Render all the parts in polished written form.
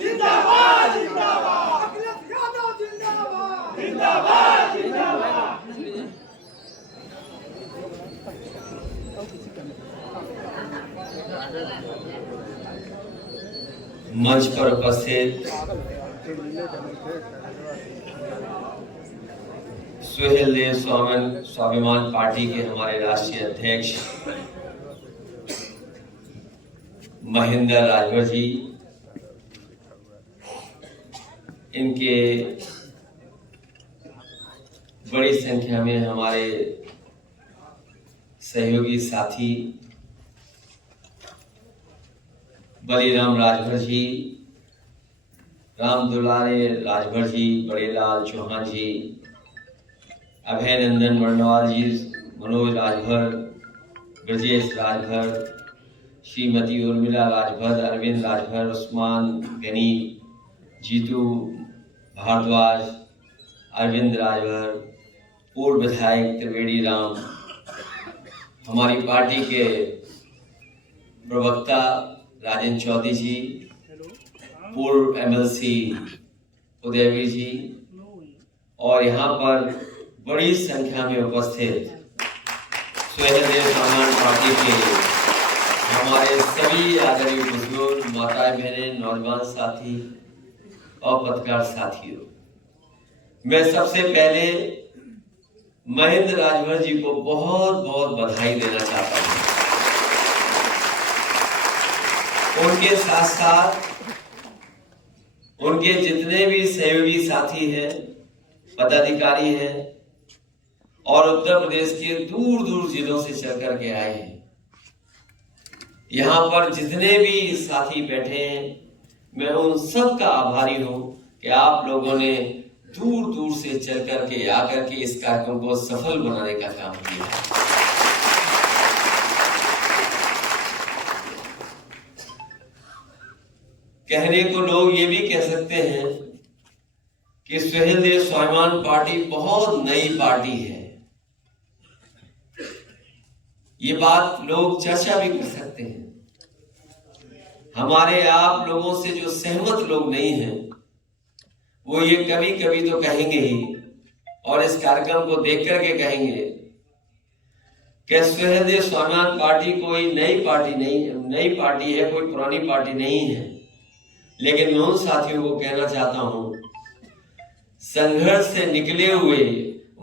जिंदाबाद जिंदाबाद अखिलेश यादव जिंदाबाद जिंदाबाद जिंदाबाद। मंच पर उपस्थित सुहेल देव स्वाभिमान पार्टी के हमारे राष्ट्रीय अध्यक्ष महेंद्र राजभर जी, इनके बड़ी संख्या में हमारे सहयोगी साथी बलीराम राजभर जी, राम दुलारे राजभर जी, बड़ेलाल चौहान जी, अभय नंदन वर्णवाल जी, मनोज राजभर, ब्रजेश राजभर, श्रीमती उर्मिला राजभर, अरविंद राजभर, उस्मान गनी, जीतू भारद्वाज, अरविंद राजभर, पूर्व विधायक त्रिवेणी राम, हमारी पार्टी के प्रवक्ता राजेंद्र चौधरी जी, पूर्व एमएलसी उदयवीर जी, और यहाँ पर बड़ी संख्या में उपस्थित सुहेल देव स्वाभिमान पार्टी के हमारे सभी आदरणीय बुजुर्ग, माताएं बहनें, नौजवान साथी और पत्रकार साथियों, मैं सबसे पहले महेंद्र राजभर जी को बहुत बहुत बधाई देना चाहता हूँ। उनके साथ साथ उनके जितने भी सहयोगी साथी हैं, पदाधिकारी हैं और उत्तर प्रदेश के दूर दूर जिलों से चल कर के आए हैं, यहाँ पर जितने भी साथी बैठे हैं, मैं उन सब का आभारी हूं कि आप लोगों ने दूर दूर से चल कर के आकर के इस कार्यक्रम को सफल बनाने का काम किया। कहने को लोग ये भी कह सकते हैं कि सुहेल देव स्वाभिमान पार्टी बहुत नई पार्टी है, ये बात लोग चर्चा भी कर सकते हैं। हमारे आप लोगों से जो सहमत लोग नहीं हैं, वो ये कभी कभी तो कहेंगे ही, और इस कार्यक्रम को देख करके कहेंगे कि सुहेल देव स्वाभिमान पार्टी कोई नई पार्टी नहीं है, नई पार्टी है, कोई पुरानी पार्टी नहीं है। लेकिन मैं उन साथियों को कहना चाहता हूं, संघर्ष से निकले हुए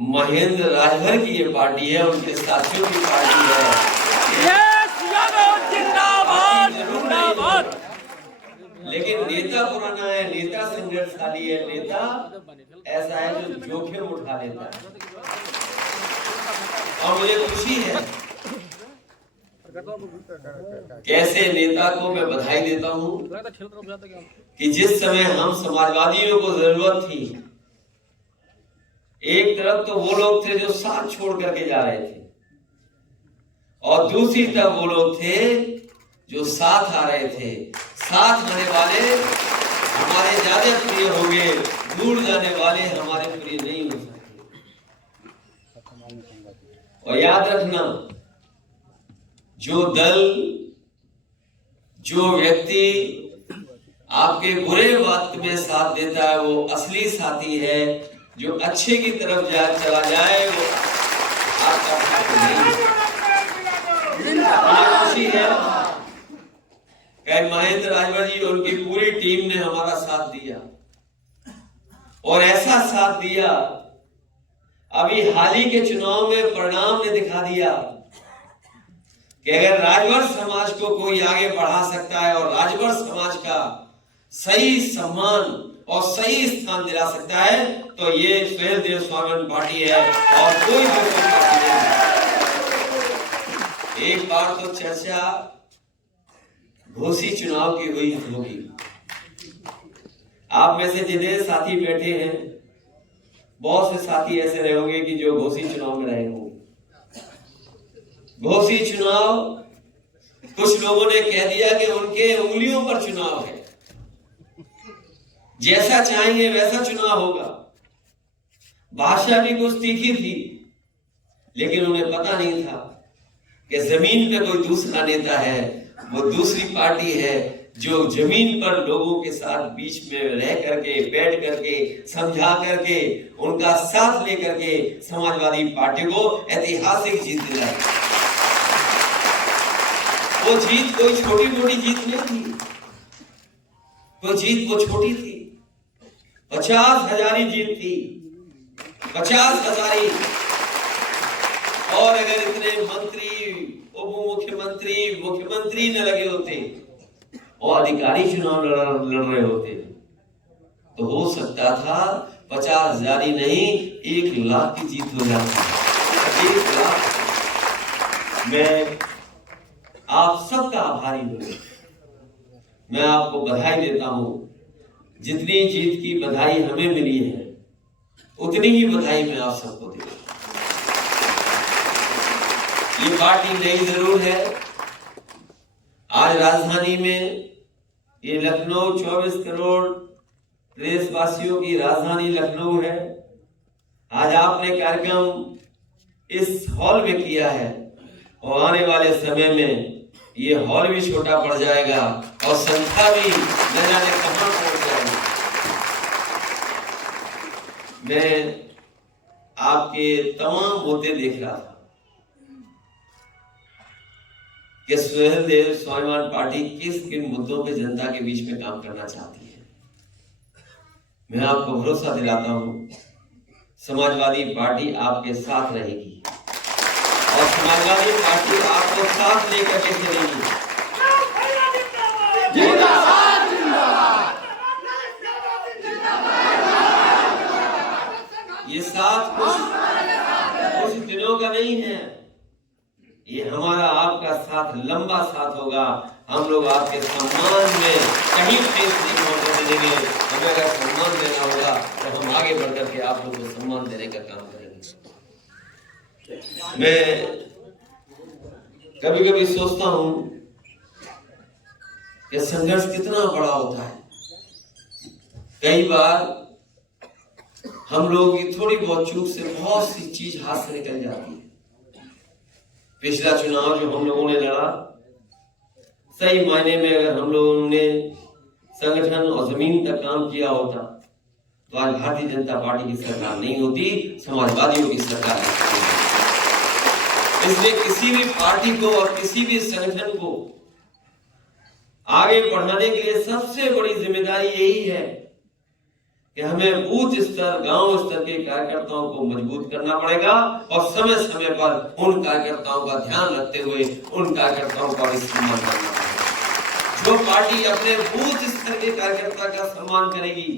महेंद्र राजभर की ये पार्टी है, उनके साथियों की पार्टी है। लेकिन नेता पुराना है, नेता संघर्षशाली है, नेता ऐसा है जो जोखिम उठा लेता है। और मुझे खुशी है कैसे नेता को मैं बधाई देता हूं कि जिस समय हम समाजवादियों को जरूरत थी, एक तरफ तो वो लोग थे जो साथ छोड़ करके जा रहे थे, और दूसरी तरफ वो लोग थे जो साथ आ रहे थे। साथ आने वाले हमारे ज्यादा प्रिय होंगे, दूर जाने वाले हमारे प्रिय नहीं हो सकते। और याद रखना, जो दल, जो व्यक्ति आपके बुरे वक्त में साथ देता है, वो असली साथी है। जो अच्छे की तरफ चला जाए, वो आपका साथी नहीं है। खुशी है महेंद्र राजभर जी, उनकी पूरी टीम ने हमारा साथ दिया, और ऐसा साथ दिया, अभी हाल ही के चुनाव में परिणाम ने दिखा दिया कि अगर राजभर समाज को कोई आगे बढ़ा सकता है और राजभर समाज का सही सम्मान और सही स्थान दिला सकता है, तो ये सुहेल देव स्वाभिमान पार्टी है, और कोई दूसरी पार्टी नहीं। एक बार तो चर्चा घोसी चुनाव की हुई होगी। आप में से जितने साथी बैठे हैं, बहुत से साथी ऐसे रहे होंगे कि जो घोसी चुनाव में रहे होंगे। घोसी चुनाव, कुछ लोगों ने कह दिया कि उनके उंगलियों पर चुनाव है, जैसा चाहेंगे वैसा चुनाव होगा। भाषा भी कुछ तीखी थी, लेकिन उन्हें पता नहीं था कि जमीन पे कोई दूसरा नेता है, वो दूसरी पार्टी है जो जमीन पर लोगों के साथ बीच में रह करके, बैठ करके, समझा करके, उनका साथ लेकर के समाजवादी पार्टी को ऐतिहासिक जीत दिलाई। वो जीत कोई छोटी मोटी जीत नहीं थी, वो जीत वो छोटी थी, 50,000 जीत थी, 50,000। और अगर इतने मंत्री, उप मुख्यमंत्री, मुख्यमंत्री न लगे होते और अधिकारी चुनाव लड़ रहे होते तो हो सकता था 50,000 ही नहीं 1 लाख की जीत हो जाती। 1 लाख। मैं आप सबका आभारी हूं। मैं आपको बधाई देता हूं। जितनी जीत की बधाई हमें मिली है उतनी ही बधाई मैं आप सबको देता हूं। ये पार्टी नई जरूर है। आज राजधानी में ये लखनऊ 24 करोड़ प्रदेशवासियों की राजधानी लखनऊ है। आज आपने कार्यक्रम इस हॉल में किया है और आने वाले समय में ये हॉल भी छोटा पड़ जाएगा और संख्या भी न जाने कहां पहुंच जाएगी। मैं आपके तमाम मुद्दे देख रहा था कि सुहेलदेव स्वाभिमान पार्टी किस किन मुद्दों पे जनता के बीच में काम करना चाहती है। मैं आपको भरोसा दिलाता हूं समाजवादी पार्टी आपके साथ रहेगी और समाजवादी पार्टी आपको साथ लेकर के चलेगी। जिंदाबाद जिंदाबाद। ये साथ कुछ दिनों का नहीं है, ये हमारा आपका साथ लंबा साथ होगा। हम लोग आपके सम्मान में कहीं ठेस नहीं पहुंचने देंगे। हमें अगर सम्मान देना होगा तो हम आगे बढ़कर के आप लोगों को सम्मान देने का काम करेंगे। मैं कभी कभी सोचता हूं कि संघर्ष कितना बड़ा होता है। कई बार हम लोगों की थोड़ी बहुत चूक से बहुत सी चीज हाथ से निकल जाती है। पिछला चुनाव जो हम लोगों ने लड़ा, सही मायने में अगर हम लोगों ने संगठन और जमीन तक काम किया होता तो आज भारतीय जनता पार्टी की सरकार नहीं होती, समाजवादियों की सरकार होती। इसलिए किसी भी पार्टी को और किसी भी संगठन को आगे बढ़ाने के लिए सबसे बड़ी जिम्मेदारी यही है कि हमें बूथ स्तर, गांव स्तर के कार्यकर्ताओं को मजबूत करना पड़ेगा और समय समय पर उन कार्यकर्ताओं का ध्यान रखते हुए उन कार्यकर्ताओं का भी सम्मान करना पड़ेगा। जो पार्टी अपने बूथ स्तर के कार्यकर्ता का सम्मान करेगी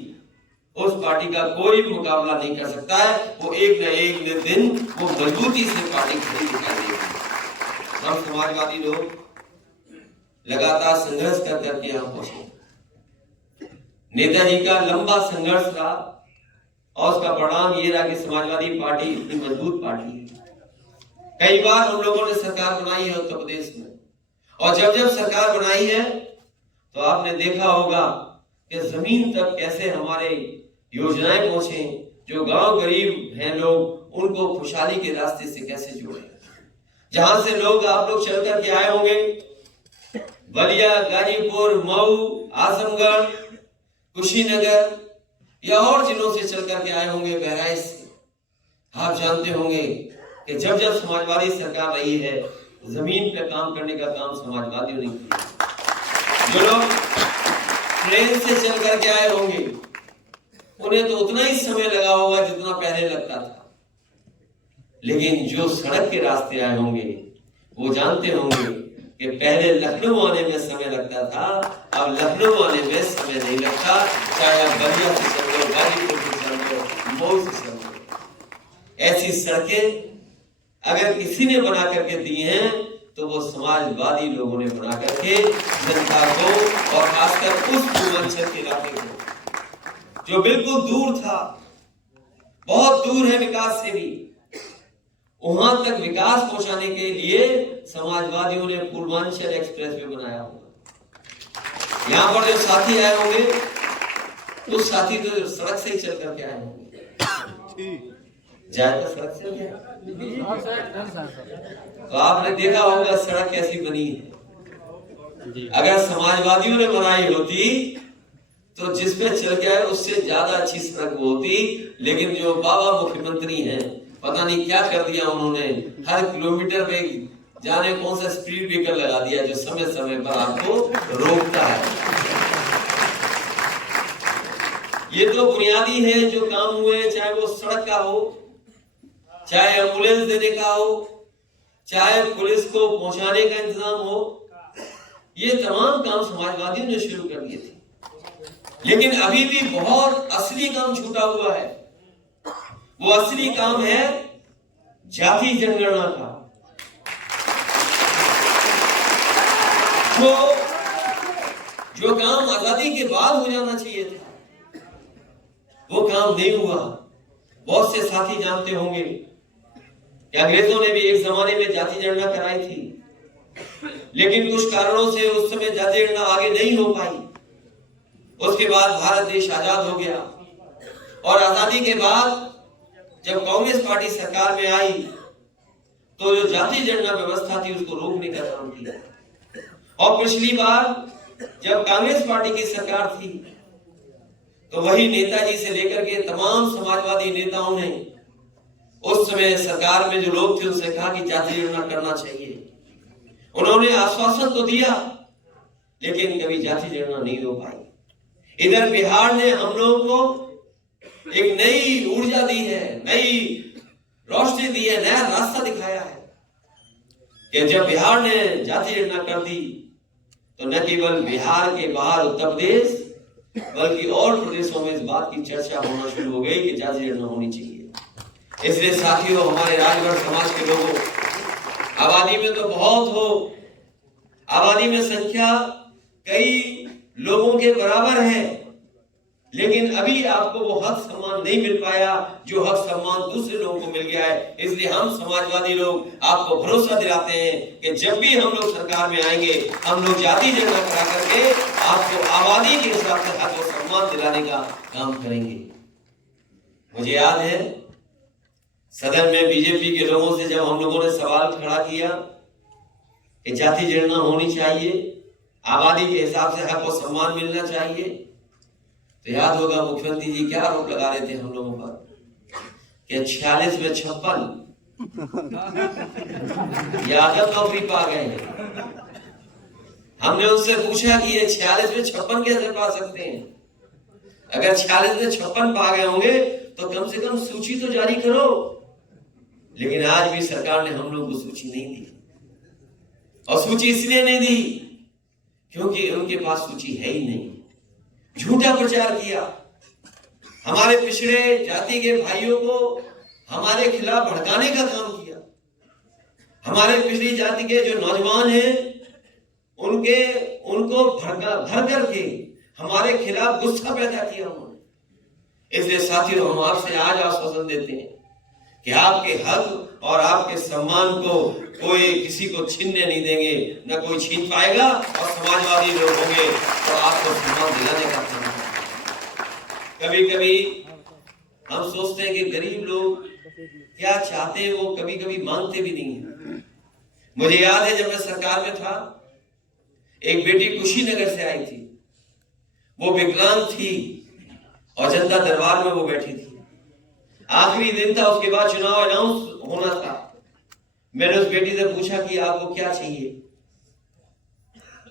उस पार्टी का कोई मुकाबला नहीं कर सकता है। वो एक न एक दिन वो मजबूती से पार्टी खड़ी दिखाई देगी। हम समाजवादी लोग लगातार संघर्ष कर करके यहाँ पहुंचे। नेताजी का लंबा संघर्ष रहा और उसका परिणाम ये रहा कि समाजवादी पार्टी इतनी मजबूत पार्टी है। कई बार हम लोगों ने सरकार बनाई है उत्तर प्रदेश में और जब जब सरकार बनाई है तो आपने देखा होगा कि जमीन तक कैसे हमारे योजनाएं पहुंचे। जो गांव गरीब हैं लोग उनको खुशहाली के रास्ते से कैसे जोड़े। जहां से लोग आप लोग चल करके आए होंगे, बलिया, गाजीपुर, मऊ, आजमगढ़, कुशीनगर या और जिलों से चल करके आए होंगे, बहराइच से। आप जानते होंगे कि जब जब समाजवादी सरकार रही है जमीन पे काम करने का काम समाजवादियों ने किया। जो लोग ट्रेन से चल करके आए होंगे उन्हें तो उतना ही समय लगा होगा जितना पहले लगता था, लेकिन जो सड़क के रास्ते आए होंगे वो जानते होंगे कि पहले लखनऊ आने में समय लगता था, अब लखनऊ आने में समय नहीं लगता। चाहे आप बलिया से चल लो, गाजीपुर से चल लो, मऊ से चल लो। ऐसी सड़कें अगर किसी ने बना करके दी हैं तो वो समाजवादी लोगों ने बना करके जनता को और खासकर उस पूर्वांचल के इलाके को जो बिल्कुल दूर था, बहुत दूर है विकास से भी, वहां तक विकास पहुंचाने के लिए समाजवादियों ने पूर्वांचल एक्सप्रेस वे बनाया होगा। यहाँ पर जो साथी आए होंगे उस साथी तो सड़क से ही चल करके आए होंगे। जाए तो सड़क से गया तो आपने देखा होगा सड़क कैसी बनी है। अगर समाजवादियों ने बनाई होती तो जिसमें चल गया है उससे ज्यादा अच्छी सड़क वो होती, लेकिन जो बाबा मुख्यमंत्री हैं पता नहीं क्या कर दिया उन्होंने, हर किलोमीटर पे जाने कौन सा स्पीड ब्रेकर लगा दिया जो समय समय पर आपको रोकता है। ये तो बुनियादी है जो काम हुए, चाहे वो सड़क का हो, चाहे एम्बुलेंस देने का हो, चाहे पुलिस को पहुंचाने का इंतजाम हो, ये तमाम काम समाजवादियों ने शुरू कर दिए थे। लेकिन अभी भी बहुत असली काम छूटा हुआ है। वो असली काम है जाति जनगणना का, जो काम आजादी के बाद हो जाना चाहिए था, वो काम नहीं हुआ। बहुत से साथी जानते होंगे कि अंग्रेजों ने भी एक जमाने में जाति जनगणना कराई थी, लेकिन कुछ कारणों से उस समय जाति जनगणना आगे नहीं हो पाई। उसके बाद भारत देश आजाद हो गया और आजादी के बाद जब कांग्रेस पार्टी सरकार में आई तो जो जाति जनगणना व्यवस्था थी उसको रोकने का काम किया। और पिछली बार जब कांग्रेस पार्टी की सरकार थी तो वही नेताजी से लेकर के तमाम समाजवादी नेताओं ने उस समय सरकार में जो लोग थे उनसे कहा कि जाति जनगणना करना चाहिए। उन्होंने आश्वासन तो दिया लेकिन कभी जाति जनगणना नहीं हो पाई। इधर बिहार ने हम लोगों को एक नई ऊर्जा दी है, नई रोशनी दी है, नया रास्ता दिखाया है कि जब बिहार ने जाति जनगणना कर दी तो न केवल बिहार के बाहर उत्तर प्रदेश बल्कि और प्रदेशों में इस बात की चर्चा होना शुरू हो गई कि जाति जनगणना होनी चाहिए। इसलिए साथियों, हमारे राजभर समाज के लोगों, आबादी में तो बहुत हो, आबादी में संख्या कई लोगों के बराबर है, लेकिन अभी आपको वो हक सम्मान नहीं मिल पाया जो हक सम्मान दूसरे लोगों को मिल गया है। इसलिए हम समाजवादी लोग आपको भरोसा दिलाते हैं कि जब भी हम लोग सरकार में आएंगे हम लोग जाति जनगणना करा करके आपको आबादी के हिसाब से हक और सम्मान दिलाने का काम करेंगे। मुझे याद है सदन में बीजेपी के लोगों से जब हम लोगों ने सवाल खड़ा किया कि जाति जनगणना होनी चाहिए, आबादी के हिसाब से हक और सम्मान मिलना चाहिए, तो याद होगा मुख्यमंत्री जी क्या आरोप लगा रहे थे हम लोगों पर कि 46 में 56 यादव नौकरी पा गए हैं। हमने उनसे पूछा कि ये 46 में 56 कैसे पा सकते हैं? अगर 46 में 56 पा गए होंगे तो कम से कम सूची तो जारी करो। लेकिन आज भी सरकार ने हम लोगों को सूची नहीं दी, और सूची इसलिए नहीं दी क्योंकि उनके पास सूची है ही नहीं। झूठा प्रचार किया, हमारे पिछड़े जाति के भाइयों को हमारे खिलाफ भड़काने का काम किया। हमारे पिछड़ी जाति के जो नौजवान हैं उनको भर करके हमारे खिलाफ गुस्सा पैदा किया उन्होंने। इसलिए साथियों, हम आपसे आज आश्वासन देते हैं कि आपके हक और आपके सम्मान को कोई किसी को छीनने नहीं देंगे, न कोई छीन पाएगा, और समाजवादी लोग होंगे तो आपको सम्मान दिलाने का काम करेंगे। कभी कभी हम सोचते हैं कि गरीब लोग क्या चाहते हैं वो कभी कभी मांगते भी नहीं है। मुझे याद है जब मैं सरकार में था, एक बेटी कुशीनगर से आई थी, वो विकलांग थी और जनता दरबार में वो बैठी थी। आखिरी दिन था, उसके बाद चुनाव अनाउंस होना था। मैंने उस बेटी से पूछा कि आपको क्या चाहिए?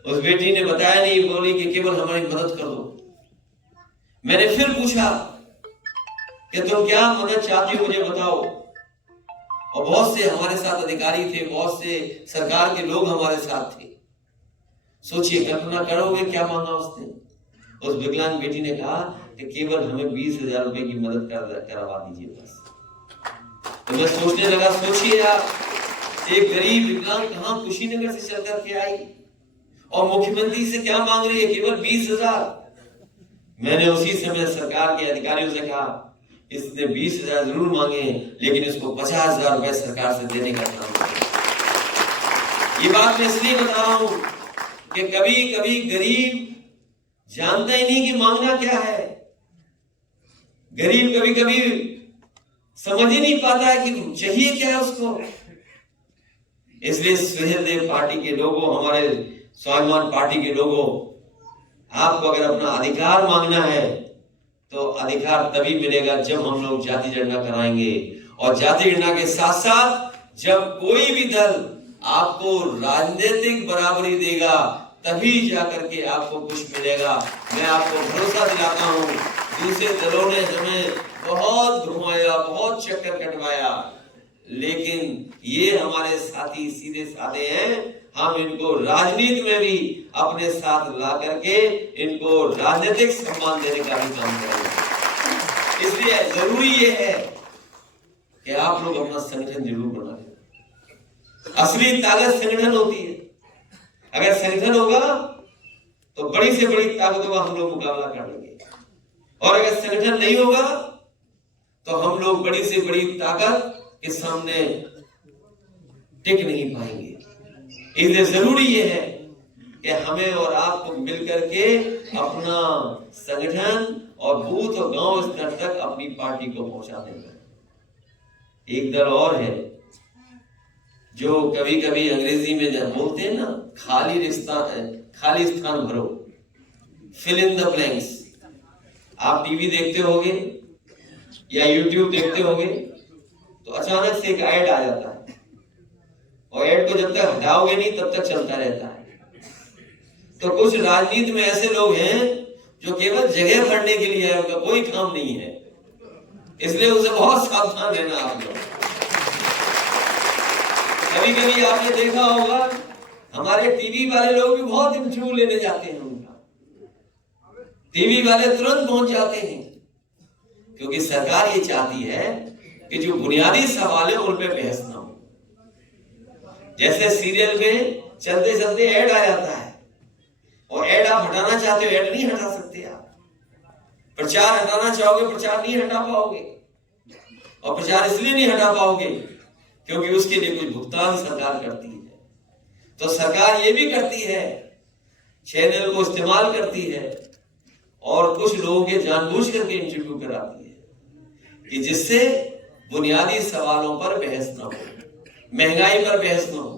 उस बेटी ने बताया नहीं, बोली कि केवल हमारी मदद कर दो। मैंने फिर पूछा कि तुम क्या मदद चाहती हो, मुझे बताओ। और बहुत से हमारे साथ अधिकारी थे, बहुत से सरकार के लोग हमारे साथ थे। सोचिए, कल्पना करोगे क्या मांगा उसने? उस विकलांग बेटी ने कहा कि केवल हमें 20,000 रुपए की मदद करवा दीजिए बस। तो मैं सोचने लगा, सोचिए आप, एक गरीब विकलांग कहां कुशीनगर से चल करके आई और मुख्यमंत्री से क्या मांग रही है? केवल 20,000। मैंने उसी समय सरकार के अधिकारियों से कहा, इसने 20,000 जरूर मांगे लेकिन इसको 50,000 रुपए सरकार से देने का काम है। ये बात मैं इसलिए बता रहा हूं कि कभी कभी गरीब जानता ही नहीं कि मांगना क्या है। गरीब कभी कभी समझ ही नहीं पाता है कि चाहिए क्या है उसको। इसलिए सुहेलदेव पार्टी के लोगों, हमारे स्वाभिमान पार्टी के लोगों, आपको अगर अपना अधिकार मांगना है तो अधिकार तभी मिलेगा जब हम लोग जाति गणना कराएंगे। और जाति गणना के साथ साथ जब कोई भी दल आपको राजनीतिक बराबरी देगा तभी जाकर के आपको कुछ मिलेगा। मैं आपको भरोसा दिलाता हूं, दूसरे दलों ने हमें बहुत घुमाया, बहुत चक्कर कटवाया, लेकिन ये हमारे साथी सीधे साधे हैं। हम इनको राजनीति में भी अपने साथ ला करके इनको राजनीतिक सम्मान देने का भी काम करेंगे। इसलिए जरूरी ये है कि आप लोग अपना संगठन जरूर बना लें। असली ताकत संगठन होती है। अगर संगठन होगा तो बड़ी से बड़ी ताकतों का हम लोग मुकाबला कर लेंगे, और अगर संगठन नहीं होगा तो हम लोग बड़ी से बड़ी ताकत के सामने टिक नहीं पाएंगे। इसलिए जरूरी ये है कि हमें और आपको मिलकर के अपना संगठन और बूथ और गांव स्तर तक अपनी पार्टी को पहुंचा देना। एक दल और है जो कभी कभी अंग्रेजी में बोलते हैं ना, खाली स्थान भरो, फिल इन द ब्लैंक्स। आप टीवी देखते होंगे या यूट्यूब देखते होंगे तो अचानक से एक ऐड आ जाता है, और ऐड को जब तक हटाओगे नहीं तब तक चलता रहता है। तो कुछ राजनीति में ऐसे लोग हैं जो केवल जगह भरने के लिए है, उनका कोई काम नहीं है। इसलिए उनसे बहुत सावधान रहना आप लोग। कभी कभी आपने देखा होगा हमारे टीवी वाले लोग भी बहुत इंटरव्यू लेने जाते हैं उनका। टीवी वाले तुरंत पहुंच जाते हैं, क्योंकि सरकार ये चाहती है कि जो बुनियादी सवाल है उन पे बहस ना हो। जैसे सीरियल में चलते चलते ऐड आ जाता है, और ऐड आप हटाना चाहते हो, ऐड नहीं हटा सकते आप। प्रचार हटाना चाहोगे, प्रचार नहीं हटा पाओगे। और प्रचार इसलिए नहीं हटा पाओगे क्योंकि उसके लिए कुछ भुगतान सरकार करती है। तो सरकार ये भी करती है, चैनल को इस्तेमाल करती है और कुछ लोगों के जानबूझ करके इंटरव्यू कराती है कि जिससे बुनियादी सवालों पर बहस ना हो, महंगाई पर बहस ना हो,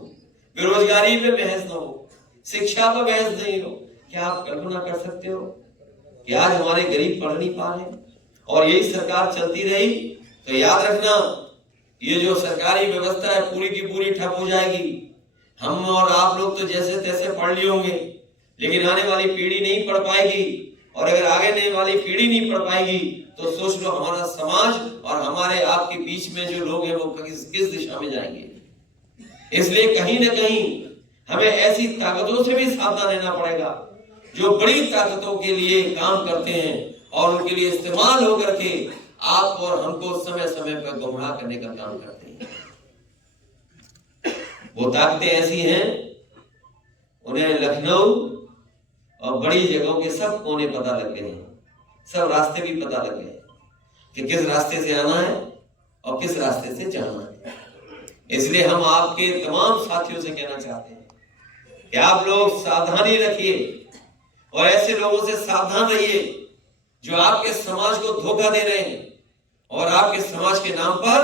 बेरोजगारी पे बहस ना हो, शिक्षा पर बहस नहीं हो। क्या आप कल्पना कर सकते हो कि आज हमारे गरीब पढ़ नहीं पा रहे और यही सरकार चलती रही तो याद रखना ये जो सरकारी व्यवस्था है पूरी की पूरी ठप हो जाएगी। हम और आप लोग तो जैसे तैसे पढ़ लिए होंगे, लेकिन आने वाली पीढ़ी नहीं पढ़ पाएगी, और अगर आगे वाली पीढ़ी नहीं पढ़ पाएगी तो सोच लो हमारा समाज और हमारे आपके बीच में जो लोग हैं वो किस दिशा में जाएंगे। इसलिए कहीं ना कहीं हमें ऐसी ताकतों से भी सावधान रहना पड़ेगा जो बड़ी ताकतों के लिए काम करते हैं और उनके लिए इस्तेमाल होकर के आप और हमको समय समय पर गुमराह करने का काम करते हैं। वो ताकतें ऐसी हैं, उन्हें लखनऊ और बड़ी जगहों के सब कोने पता लग गए हैं, सब रास्ते भी पता लग गए कि किस रास्ते से आना है और किस रास्ते से जाना है। इसलिए हम आपके तमाम साथियों से कहना चाहते हैं कि आप लोग सावधानी रखिए और ऐसे लोगों से सावधान रहिए जो आपके समाज को धोखा दे रहे हैं और आपके समाज के नाम पर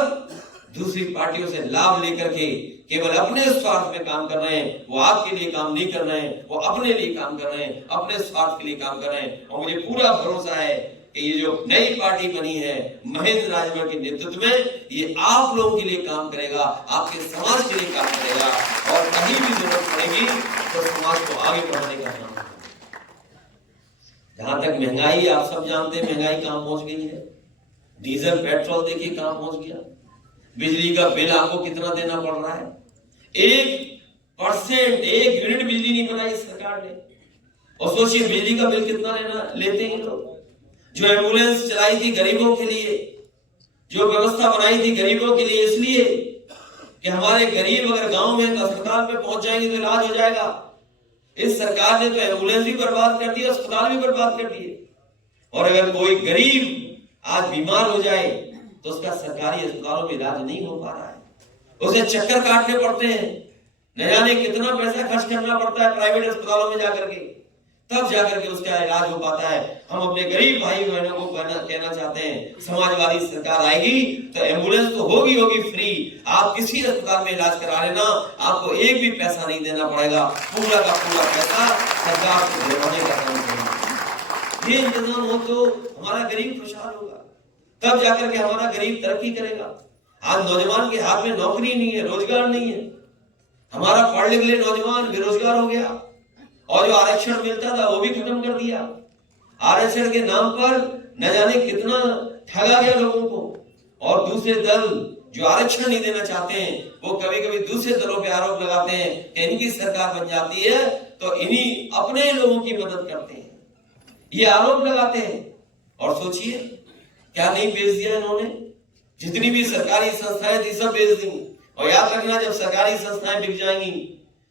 दूसरी पार्टियों से लाभ लेकर के केवल अपने स्वार्थ में काम कर रहे हैं। वो आपके लिए काम नहीं कर रहे हैं, वो अपने लिए काम कर रहे हैं, अपने स्वार्थ के लिए काम कर रहे हैं। और मुझे पूरा भरोसा है कि ये जो नई पार्टी बनी है महेंद्र राजभर के नेतृत्व में, ये आप लोगों के लिए काम करेगा, आपके समाज के लिए काम करेगा, और कहीं भी जरूरत पड़ेगी तो समाज को आगे बढ़ाने का काम करेगा। जहां तक महंगाई, आप सब जानते हैं महंगाई कहां पहुंच गई है। डीजल पेट्रोल देखिए कहां पहुंच गया। बिजली का बिल आपको कितना देना पड़ रहा है। 1% 1 यूनिट बिजली नहीं बनाई सरकार ने, और सोचिए बिजली का बिल कितना लेते हैं लोग। जो एम्बुलेंस चलाई थी गरीबों के लिए, जो व्यवस्था बनाई थी गरीबों के लिए, इसलिए कि हमारे गरीब अगर गांव में अस्पताल में पहुंच जाएंगे तो इलाज हो जाएगा। इस सरकार ने तो एम्बुलेंस भी बर्बाद कर दी, अस्पताल भी बर्बाद कर दिए। और अगर कोई गरीब आज बीमार हो जाए तो उसका सरकारी अस्पतालों में इलाज नहीं हो पा रहा है, उसे चक्कर काटने पड़ते हैं, न जाने कितना पैसा खर्च करना पड़ता है प्राइवेट अस्पतालों में जाकर के। तब जाकर के उसका इलाज हो पाता है। हम अपने गरीब भाई बहनों को कहना चाहते हैं, समाजवादी सरकार आएगी तो एम्बुलेंस तो होगी फ्री। आप किसी अस्पताल में इलाज करा लेना, आपको एक भी पैसा नहीं देना पड़ेगा, पूरा का पूरा पैसा सरकार को दिलवाने का काम करेगी। ये इंतजाम हो तो हमारा गरीब खुशहाल होगा, तब जाकर के हमारा गरीब तरक्की करेगा। आज नौजवान के हाथ में नौकरी नहीं है, रोजगार नहीं है, हमारा पढ़ लिख ले नौजवान बेरोजगार हो गया, और जो आरक्षण मिलता था वो भी खत्म कर दिया। आरक्षण के नाम पर न जाने कितना ठगा गया लोगों को, और दूसरे दल जो आरक्षण नहीं देना चाहते हैं वो कभी कभी दूसरे दलों पे आरोप लगाते हैं कि इनकी सरकार बन जाती है तो इन्हीं अपने लोगों की मदद करते हैं, ये आरोप लगाते हैं। और सोचिए क्या नहीं बेच दिया इन्होंने, जितनी भी सरकारी संस्थाएं थी सब बेच दी। और याद रखना, जब सरकारी संस्थाएं बिक जाएंगी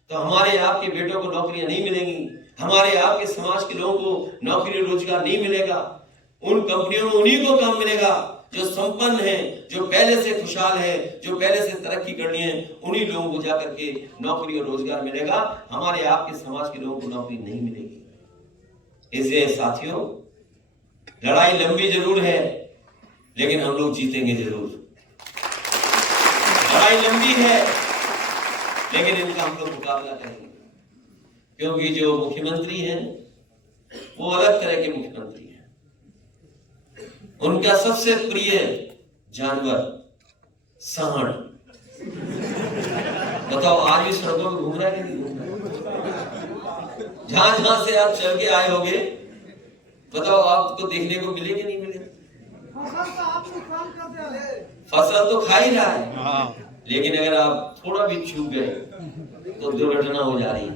तो हमारे आपके बेटों को नौकरियां नहीं मिलेंगी, हमारे आपके समाज के लोगों को नौकरी रोजगार नहीं मिलेगा। उन कंपनियों में उन्हीं को काम मिलेगा जो संपन्न है, जो पहले से खुशहाल है, जो पहले से तरक्की करनी है, उन्हीं लोगों को जाकर के नौकरी और रोजगार मिलेगा, हमारे आपके समाज के लोगों को नौकरी नहीं मिलेगी। इसलिए साथियों, लड़ाई लंबी जरूर है लेकिन हम लोग जीतेंगे जरूर। लड़ाई लंबी है लेकिन इनका हम लोग मुकाबला करेंगे, क्योंकि जो मुख्यमंत्री हैं वो अलग तरह के मुख्यमंत्री हैं। उनका सबसे प्रिय जानवर सांड। बताओ आज भी सड़कों में घूम रहा है कि नहीं घूम रहा? जहां जहां से आप चल के आए होंगे, बताओ आपको देखने को मिले कि नहीं मिले? फसल तो खा ही रहा है, लेकिन अगर आप थोड़ा भी चूक गए तो दुर्घटना हो जा रही है।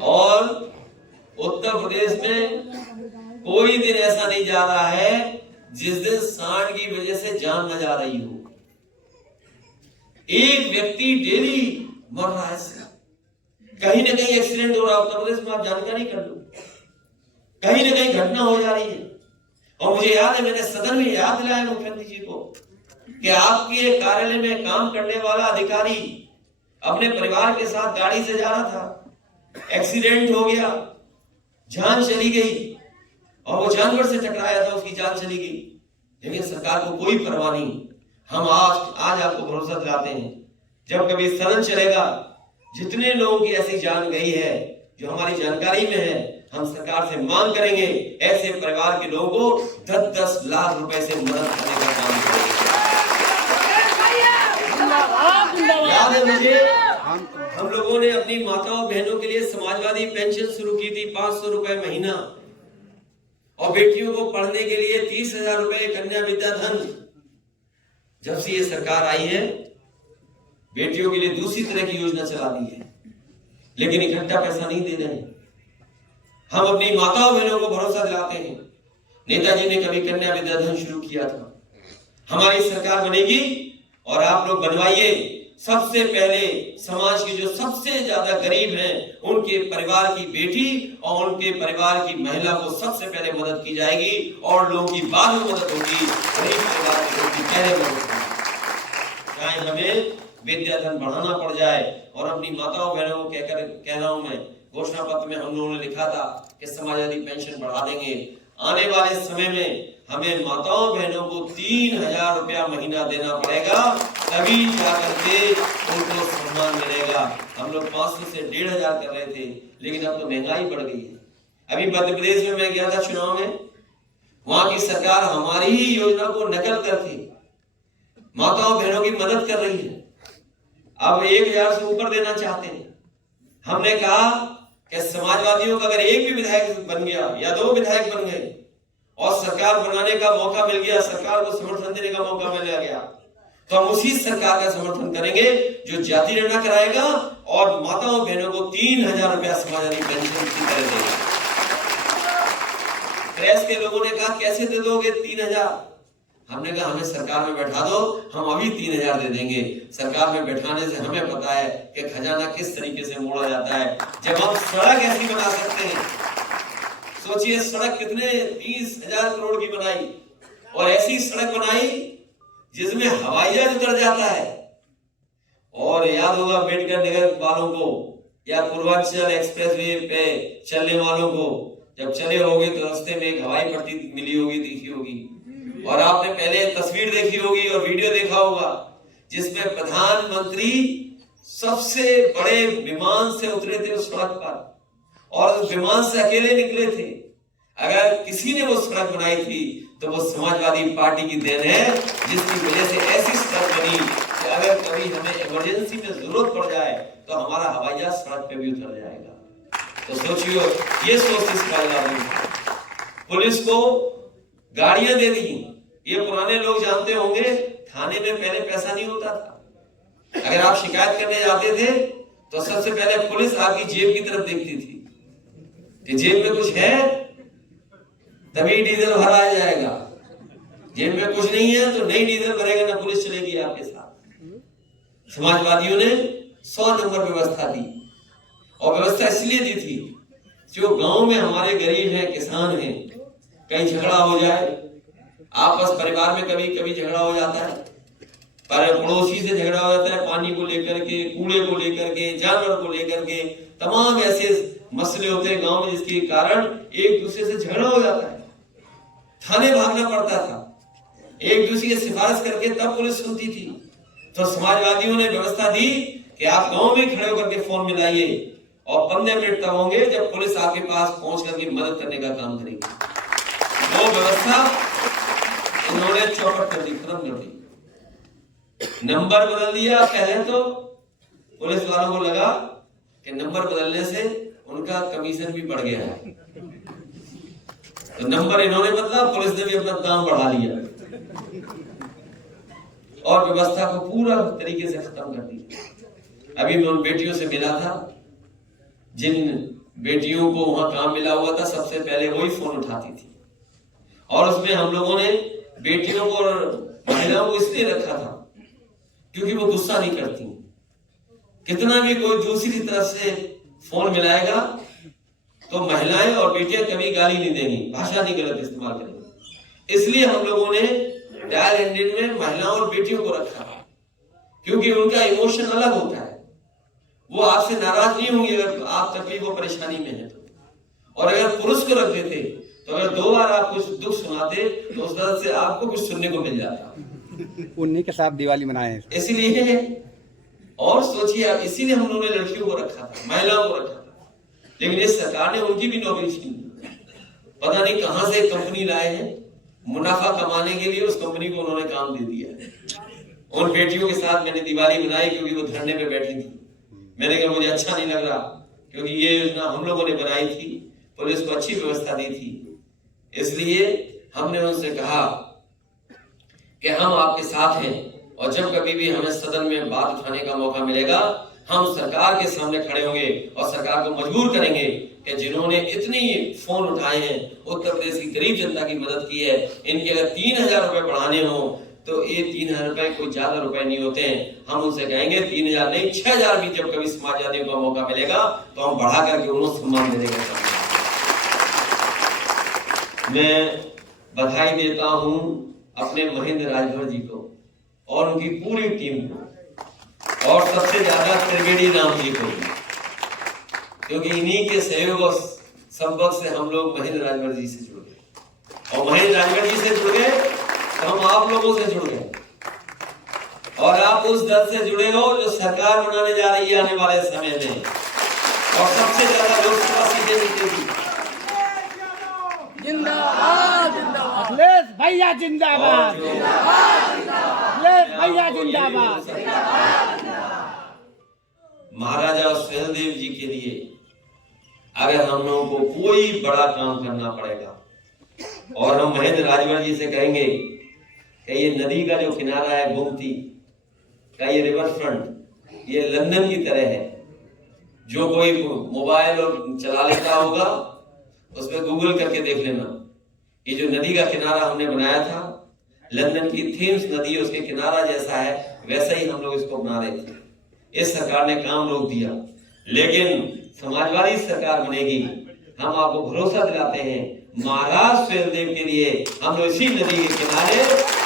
और उत्तर प्रदेश में कोई दिन ऐसा नहीं जा रहा है जिस दिन सांड की वजह से जान न जा रही हो। एक व्यक्ति डेली मर रहा है, कहीं ना कहीं एक्सीडेंट हो रहा है। उत्तर प्रदेश में आप जानकारी कर लो, कहीं ना कहीं घटना हो जा रही है। और मुझे याद है, मैंने सदन में याद दिलाया मुख्यमंत्री जी को कि आपके कार्यालय में काम करने वाला अधिकारी अपने परिवार के साथ गाड़ी से जा रहा था, एक्सीडेंट हो गया, जान चली गई, और वो जानवर से टकराया था, उसकी जान चली गई, लेकिन सरकार को कोई परवाह नहीं। हम आज आपको भरोसा दिलाते हैं, जब कभी सदन चलेगा, जितने लोगों की ऐसी जान गई है जो हमारी जानकारी में है, हम सरकार से मांग करेंगे ऐसे परिवार के लोगों को 10-10 लाख रुपए से मदद करने का काम करेंगे। याद है मुझे, हम लोगों ने अपनी माताओं बहनों के लिए समाजवादी पेंशन शुरू की थी, 500 रुपए महीना, और बेटियों को पढ़ने के लिए 30,000 रुपए कन्या विद्या धन। जब से ये सरकार आई है, बेटियों के लिए दूसरी तरह की योजना चला दी है, लेकिन इकट्ठा पैसा नहीं दे रहे हैं। हम अपनी माताओं बहनों को भरोसा दिलाते हैं, नेताजी ने कभी कन्या विद्या धन शुरू किया था, हमारी सरकार बनेगी और आप लोग बनवाइए। सबसे पहले समाज के जो सबसे ज्यादा गरीब हैं, उनके परिवार की बेटी और उनके परिवार की महिला को सबसे पहले मदद की जाएगी, और लोगों की बाद में मदद होगी, गरीब परिवार के लोगों की पहले मदद होगी। चाहे हमें विद्या धन बढ़ाना पड़ जाए, और अपनी माताओं बहनों को कह रहा हूं मैं, घोषणा पत्र में हम लोगों ने लिखा था कि समाजवादी पेंशन बढ़ा देंगे। आने वाले समय में हमें माताओं बहनों को 3,000 रुपया महीना देना पड़ेगा, तभी जाकर के उनको सम्मान मिलेगा। हम लोग 500 से 1,500 कर रहे थे, लेकिन अब तो महंगाई बढ़ गई है। अभी मध्य प्रदेश में मैं गया था चुनाव में, वहां की सरकार हमारी ही योजना को नकल करके माताओं बहनों की मदद कर रही है। अब 1,000 से ऊपर देना चाहते हैं। हमने कहा कि समाजवादियों का अगर एक भी विधायक बन गया या 2 विधायक बन गए और सरकार बनाने का मौका मिल गया, सरकार को समर्थन देने का मौका मिल गया, तो हम उसी सरकार का समर्थन करेंगे जो जाति गणना कराएगा और माताओं बहनों को 3,000 रुपया समाजवादी पेंशन की तरह देगा। प्रेस के लोगों ने कहा कैसे दे दोगे 3,000? हमने कहा हमें सरकार में बैठा दो, हम अभी 3,000 दे देंगे। सरकार में बैठाने से हमें पता है कि खजाना किस तरीके से मोड़ा जाता है। जब हम सड़क ऐसी बना सकते हैं, सोचिए सड़क कितने 30,000 करोड़ की बनाई, और ऐसी सड़क बनाई जिसमें हवाई जहाज उतर जाता है। और याद होगा अम्बेडकर नगर वालों को या पूर्वांचल एक्सप्रेसवे पे चलने वालों को जब चले होगे तो रास्ते में एक हवाई पट्टी मिली होगी, दिखी होगी, और आपने पहले तस्वीर देखी होगी और वीडियो देखा होगा जिसमें प्रधानमंत्री सबसे बड़े विमान से उतरे थे उस सड़क पर और उस विमान से अकेले निकले थे। अगर किसी ने वो सड़क बनाई थी तो वो समाजवादी पार्टी की देन है, जिसकी वजह से ऐसी सड़क बनी कि अगर कभी हमें इमरजेंसी में जरूरत पड़ जाए तो हमारा हवाई जहाज सड़क पे भी उतर जाएगा। तो सोचियो, ये सोच इस पुलिस को गाड़ियां दे दी। ये पुराने लोग जानते होंगे, थाने में पहले पैसा नहीं होता था। अगर आप शिकायत करने जाते थे तो सबसे पहले पुलिस आपकी जेब की तरफ देखती थी कि जेब में कुछ है तभी डीजल भरा जाएगा, जेब में कुछ नहीं है तो नहीं डीजल भरेगा ना पुलिस चलेगी आपके साथ। समाजवादियों ने 100 नंबर व्यवस्था दी, और व्यवस्था इसलिए दी थी जो गांव में हमारे गरीब हैं, किसान हैं, कहीं झगड़ा हो जाए, आपस परिवार में कभी कभी झगड़ा हो जाता है, पर पड़ोसी से झगड़ा हो जाता है, पानी को लेकर के, कूड़े को लेकर के, जानवर को लेकर के, तमाम ऐसे मसले होते हैं गांव में जिसके कारण एक दूसरे से झगड़ा हो जाता है। थाने भागना पड़ता था, एक दूसरे की सिफारिश करके तब पुलिस सुनती थी। तो समाजवादियों ने व्यवस्था दी कि आप गांव में खड़े होकर के फोन मिलाइए और 15 मिनट तक होंगे जब पुलिस आपके पास पहुंच करके मदद करने का काम करेगी। वो व्यवस्था उन्होंने चौपट कर दी, खत्म कर दी। नंबर बदल दिया। पहले तो पुलिस वालों को लगा कि नंबर बदलने से उनका कमीशन भी बढ़ गया है, तो नंबर इन्होंने बदला, पुलिस ने भी अपना दाम बढ़ा लिया और व्यवस्था को पूरा तरीके से खत्म कर दिया। अभी मैं उन बेटियों से मिला था जिन बेटियों को वहां काम मिला हुआ था, सबसे पहले वही फोन उठाती थी, और उसमें हम लोगों ने बेटियों को और महिलाओं को इसलिए रखा था क्योंकि वो गुस्सा नहीं करती। कितना भी कोई दूसरी तरफ से फोन मिलाएगा तो महिलाएं और बेटियां कभी गाली नहीं देंगी, भाषा नहीं गलत इस्तेमाल करेंगी। इसलिए हम लोगों ने डायल एंडेड में महिलाओं और बेटियों को रखा, क्योंकि उनका इमोशन अलग होता है। वो आपसे नाराज नहीं होंगे अगर आप तकलीफ और परेशानी में हैं तो। और अगर पुरुष को रख देते तो अगर 2 बार आप कुछ दुख सुनाते तो उस तरह से आपको कुछ सुनने को मिल जाता। उन्हीं के साथ दिवाली मनाए इसलिए, और सोचिए आप, इसीलिए हम लोगों ने लड़कियों को रखा था, महिलाओं को रखा था, लेकिन इस सरकार ने उनकी भी नौकरी छीन ली। पता नहीं कहां से कंपनी लाए हैं, मुनाफा कमाने के लिए उस कंपनी को उन्होंने काम दे दिया है। उन बेटियों के साथ मैंने दिवाली मनाई क्योंकि वो धरने पे बैठी थी। मैंने कहा मुझे अच्छा नहीं लग रहा, क्योंकि ये योजना हम लोगों ने बनाई थी, पुलिस को अच्छी व्यवस्था दी थी, इसलिए हमने उनसे कहा कि हम आपके साथ हैं और जब कभी भी हमें सदन में बात उठाने का मौका मिलेगा हम सरकार के सामने खड़े होंगे और सरकार को मजबूर करेंगे कि जिन्होंने इतनी फोन उठाए हैं, उत्तर प्रदेश की गरीब जनता की मदद की है, इनके अगर 3000 रुपए बढ़ाने हो तो ये 3000 रुपए कोई ज्यादा रुपए नहीं होते हैं। हम उनसे कहेंगे 3000 नहीं 6000 भी जब कभी समाजवादियों को मौका मिलेगा तो हम बढ़ा करके उन्हें सम्मान देने का काम करेंगे। मैं बधाई देता हूं अपने महेंद्र राजभर जी को और उनकी पूरी टीम को, और सबसे ज्यादा त्रिवेणी राम जी को, क्योंकि इन्हीं के सहयोग और संपर्क से हम लोग महेंद्र राजभर जी से जुड़ गए, और महेंद्र राजभर जी से जुड़ गए तो हम आप लोगों से जुड़ गए, और आप उस दल से जुड़े हो जो सरकार बनाने जा रही है आने वाले समय में, और सबसे ज्यादा लोकसभा सीटें जीतेगी। जिंदाबाद जिंदाबाद अखिलेश भैया जिंदाबाद, अखिलेश भैया जिंदाबाद। महाराजा सुहेलदेव जी के लिए अगर हम लोगों को कोई बड़ा काम करना पड़ेगा और हम महेंद्र राजभर जी से कहेंगे कि ये नदी का जो किनारा है गोमती का, ये रिवर फ्रंट ये लंदन की तरह है, जो कोई मोबाइल और चला लेता होगा उसमें गूगल करके देख लेना, ये जो नदी का किनारा हमने बनाया था लंदन की थेम्स नदी उसके किनारा जैसा है, वैसा ही हम लोग इसको बना रहे थे। इस सरकार ने काम रोक दिया, लेकिन समाजवादी सरकार बनेगी, हम आपको भरोसा दिलाते हैं महाराज सुहेलदेव के लिए हम लोग इसी नदी के किनारे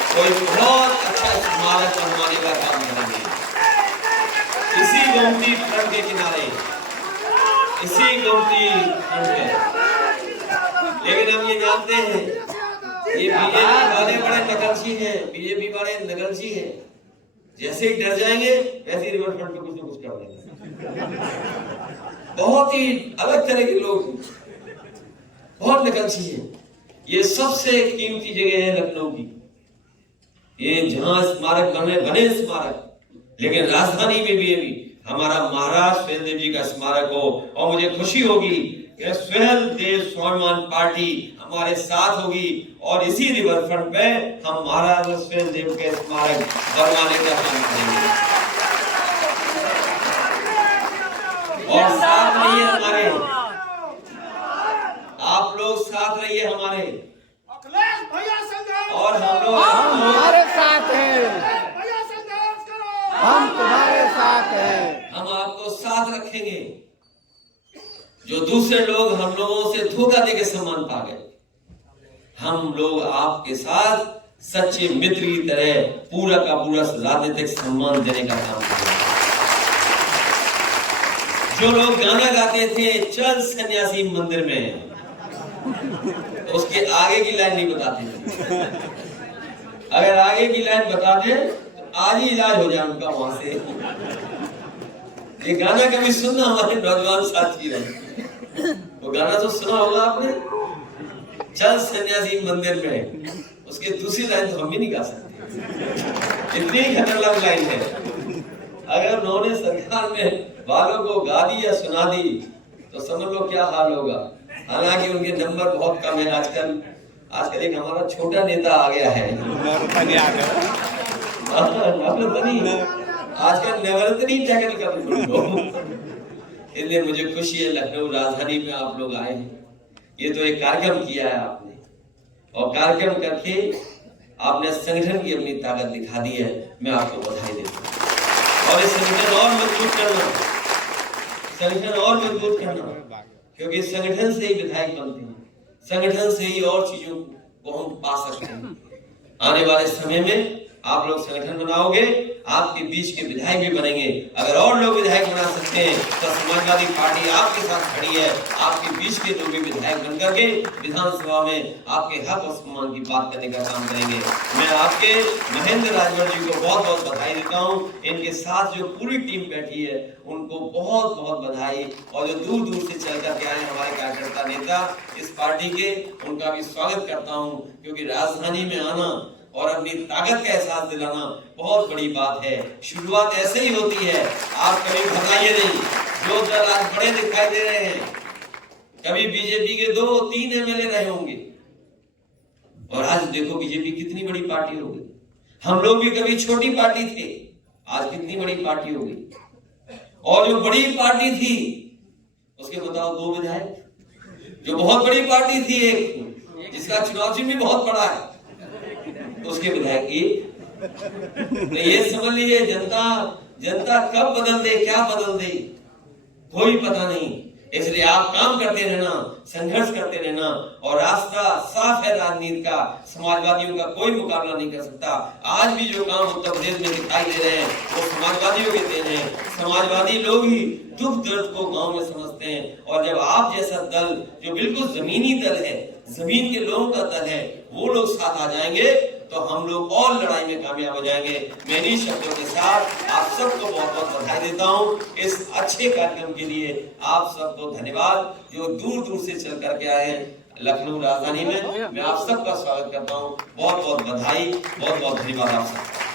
कोई बहुत अच्छा स्मारक बनवाने का काम करेंगे, इसी गोमती फ्रंट के किनारे इसी गोमती खंड में। लेकिन हम ये जानते हैं ये बीजेपी वाले बड़े नकलची हैं, बीजेपी वाले नकलची हैं। जैसे ही डर जाएंगे वैसे ही रिवर फ्रंट पे कुछ न कुछ कर देंगे। बहुत ही अलग तरह के लोग, बहुत नकलची हैं। ये सबसे कीमती जगह है लखनऊ की, ये जहां स्मारक बने स्मारक, लेकिन राजधानी में भी अभी हमारा महाराज सुहेलदेव जी का स्मारक हो। और मुझे खुशी होगी कि सुहेलदेव स्वाभिमान पार्टी हमारे साथ होगी और इसी रिवर फ्रंट पे हम महाराज सुहेलदेव के स्मारक बनवाने का काम करेंगे। और साथ रहिए हमारे, आप लोग साथ रहिए हमारे, अखिलेश भैया संघर्ष और हम लोग हमारे साथ हैं, भैया संघर्ष करो, हम तुम्हारे साथ हैं। हम आपको साथ रखेंगे। जो दूसरे लोग हम लोगों से धोखा देके सम्मान पा गए, हम लोग आपके साथ सच्चे मित्र की तरह पूरा का पूरा राजनीतिक सम्मान देने का काम करेंगे। जो लोग गाना गाते थे चल सन्यासी मंदिर में, उसके आगे की लाइन नहीं बताते थे। अगर आगे की लाइन बता दे तो आज ही इलाज हो जाए उनका वहां से। ये गाना कभी सुनना हमारे नौजवान साथी रहे, वो गाना तो सुना होगा आपने, चल सन्यासी मंदिर में। उसके दूसरी लाइन तो हम भी नहीं गा सकते, इतनी खतरनाक लाइन है। अगर उन्होंने सरकार में वालों को गा दी या सुना दी तो समझ लो क्या हाल होगा। हालांकि उनके नंबर बहुत कम है आजकल एक हमारा छोटा नेता आ गया है, आजकल नवरत्नी टेक्निकल। इसलिए मुझे खुशी है लखनऊ राजधानी में आप लोग आए हैं। ये तो एक कार्यक्रम किया है आपने, और कार्यक्रम करके आपने संगठन की अपनी ताकत दिखा दी है। मैं आपको बधाई देता हूँ। और इस संगठन और मजबूत करना, संगठन और मजबूत करना, क्योंकि संगठन से ही विधायक बनते हैं, संगठन से ही और चीजों को हम पा सकते हैं। आने वाले समय में आप लोग संगठन बनाओगे, आपके बीच के विधायक भी बनेंगे। अगर और लोग विधायक बना सकते हैं तो समाजवादी पार्टी आपके साथ खड़ी है। आपके बीच के लोग भी विधायक बनकर के विधानसभा में आपके हक और सम्मान की बात करने का काम करेंगे। मैं आपके महेंद्र राजभर जी को बहुत बहुत बधाई देता हूँ। इनके साथ जो पूरी टीम बैठी है उनको बहुत बहुत बधाई। और जो दूर दूर से चल करके आए हमारे कार्यकर्ता नेता इस पार्टी के, उनका भी स्वागत करता हूँ। क्योंकि राजधानी में आना और अपनी ताकत का एहसास दिलाना बहुत बड़ी बात है। शुरुआत ऐसे ही होती है, आप कभी घबराइए नहीं। जो दल आज बड़े दिखाई दे रहे हैं, कभी बीजेपी के 2-3 एमएलए रहे होंगे, और आज देखो बीजेपी कितनी बड़ी पार्टी हो गई। हम लोग भी कभी छोटी पार्टी थे, आज कितनी बड़ी पार्टी हो गई। और जो बड़ी पार्टी थी उसके बताओ 2 विधायक। जो बहुत बड़ी पार्टी थी एक, जिसका चुनाव चिन्ह भी बहुत बड़ा है, उसके विधायक की। ये समझ लीजिए जनता कब बदल दे, क्या बदल दे, कोई पता नहीं। इसलिए आप काम करते रहना, संघर्ष करते रहना, और रास्ता साफ है राजनीति का। समाजवादियों का कोई मुकाबला नहीं कर सकता। आज भी जो काम उत्तर प्रदेश में दिखाई दे रहे हैं वो समाजवादियों के देन हैं। समाजवादी लोग ही दुख दर्द को गांव में समझते हैं। और जब आप जैसा दल, जो बिल्कुल जमीनी दल है, जमीन के लोगों का दल है, वो लोग साथ आ जाएंगे तो हम लोग और लड़ाई में कामयाब हो जाएंगे। मैं इन्हीं शब्दों के साथ आप सबको बहुत बहुत बधाई देता हूँ इस अच्छे कार्यक्रम के लिए। आप सबको धन्यवाद जो दूर दूर से चल करके आए हैं लखनऊ राजधानी में। मैं आप सबका स्वागत करता हूँ। बहुत बहुत बधाई, बहुत बहुत धन्यवाद आप सबका।